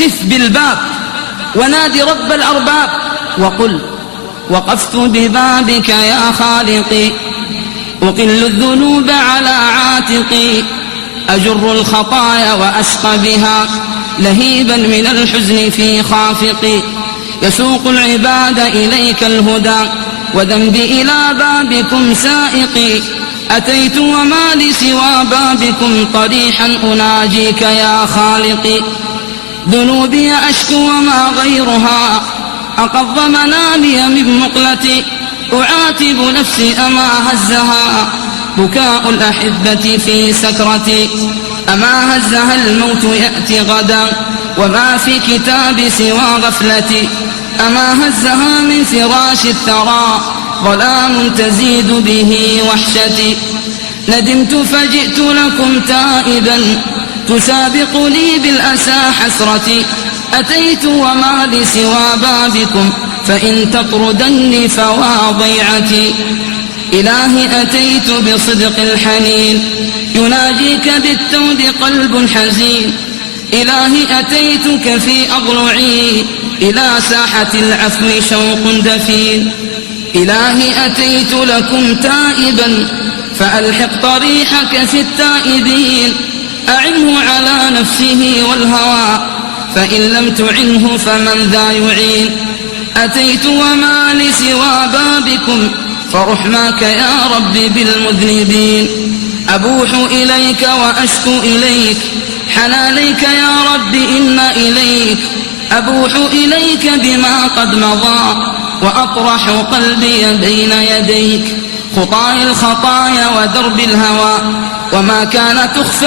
قف بالباب ونادي رب الأرباب وقل وقفت ببابك يا خالقي، أقل الذنوب على عاتقي، أجر الخطايا وأشقى بها لهيبا من الحزن في خافقي، يسوق العباد إليك الهدى وذنبي إلى بابكم سائقي، أتيت وما لي سوى بابكم طريحا أناجيك يا خالقي، ذنوبي أشكو وما غيرها أقض منامي من مقلتي، أعاتب نفسي أما هزها بكاء الأحبة في سكرتي، أما هزها الموت يأتي غدا وما في كتاب سوى غفلتي، أما هزها من فراش الثرى ظلام تزيد به وحشتي، ندمت فجئت لكم تائبا تسابقني بالأسى حسرتي، أتيت وما لي سوى بابكم فإن تطردني فوا ضيعتي، إلهي أتيت بصدق الحنين يناجيك بالتود قلب حزين، إلهي أتيتك في أضلعي إلى ساحة العفو شوق دفين، إلهي أتيت لكم تائبا فألحق طريحك في التائبين، أعنه على نفسه والهوى فإن لم تعنه فمن ذا يعين، أتيت وما لي سوى بابكم فرحماك يا ربي بالمذنبين، أبوح إليك وأشكو إليك حنانيك يا رب إن إليك، أبوح إليك بما قد مضى وأطرح قلبي بين يديك، خطاي الخطايا ودرب الهوى وما كان تخفى